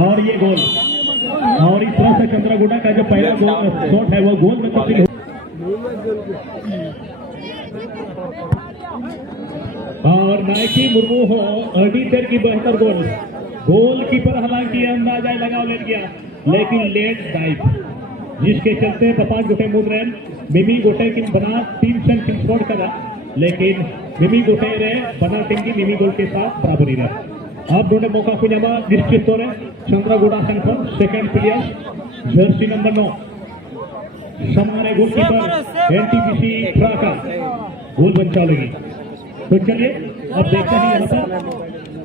और ये गोल, और इस तरह से चंद्रगुड़ा का जो पहला शॉट है वो गोल में तब्दील। और नायकी मुर्मू हो अभी देर की बेहतर गोल, गोलकीपर हालांकि अंदाजा लगा ले गया लेकिन लेट डाइव जिसके चलते 5 गोटे मुद रहे मिमी गोटे की बना टीम से टीम स्कोर करा लेकिन मिमी गोटे रे बना टीम की मिमी गोल के साथ बराबरी रहे। अब दोनों मौका को ᱧᱟᱢᱟ निश्चित तौर Chandraguda center second player jersey number 9 सामने गोलकीपर एनटीपीसी ट्राका गोल बचा लेगी। तो चलिए अब देखते हैं यहाँ पर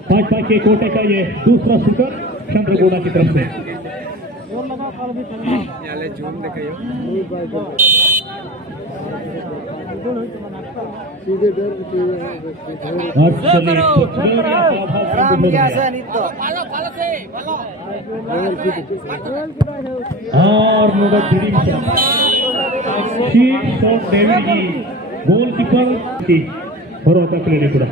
5-5 के कोटे का ये दूसरा शूटर चंद्रगुड़ा की तरफ से। और गोलकीपर की ಹೊರತ ಕ್ರೀಡೆ ಕೂಡ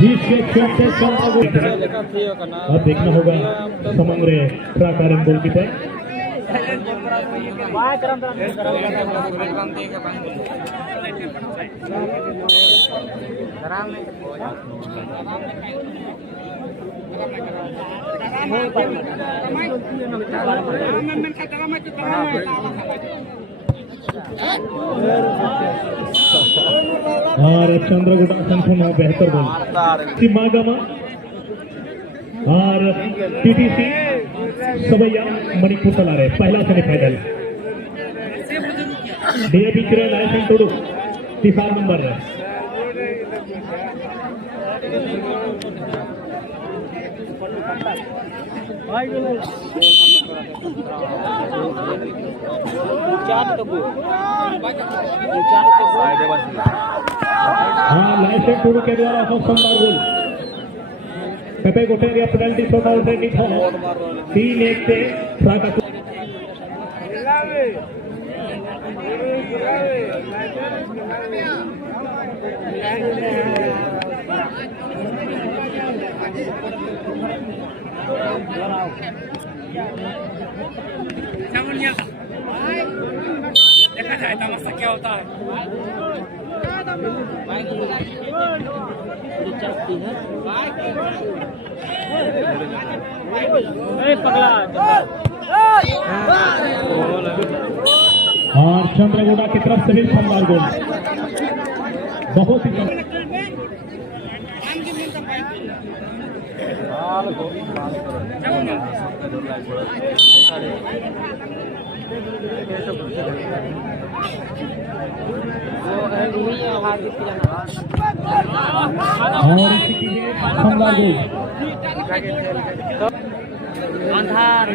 जिसके चलते अब देखना होगा समग्र प्राकारन गोलकीपर और चंद्रगुड़ा संख्या में बेहतर बोल सिमागमा और टीटीसी सबैया मणिपुर चला रहे पहला सेमीफाइनल डीएपी किरण लाइसेंस तोड़ू 3 नंबर है। हाँ लाइसेंस टूर के द्वारा शानदार गोल पेपे गोटेरिया पेनल्टी शॉट आउट है 3-1 से ट्राका देखा जाए तमाशा क्या होता है। और चंद्रगुड़ा की तरफ से भी शानदार गोल बहुत ही अंधार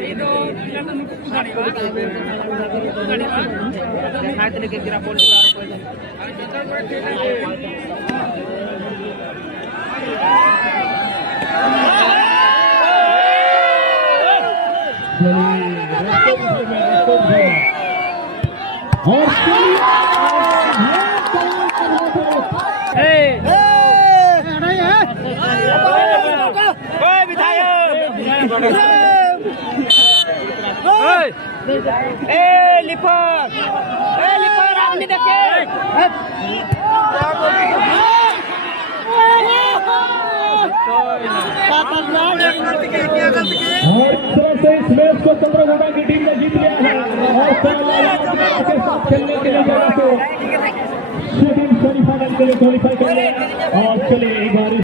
को चंद्रगुड़ा की टीम ने जीत लिया है और के साथ खेलने के लिए सेमीफाइनल के लिए क्वालिफाई कर लिया। और चलिए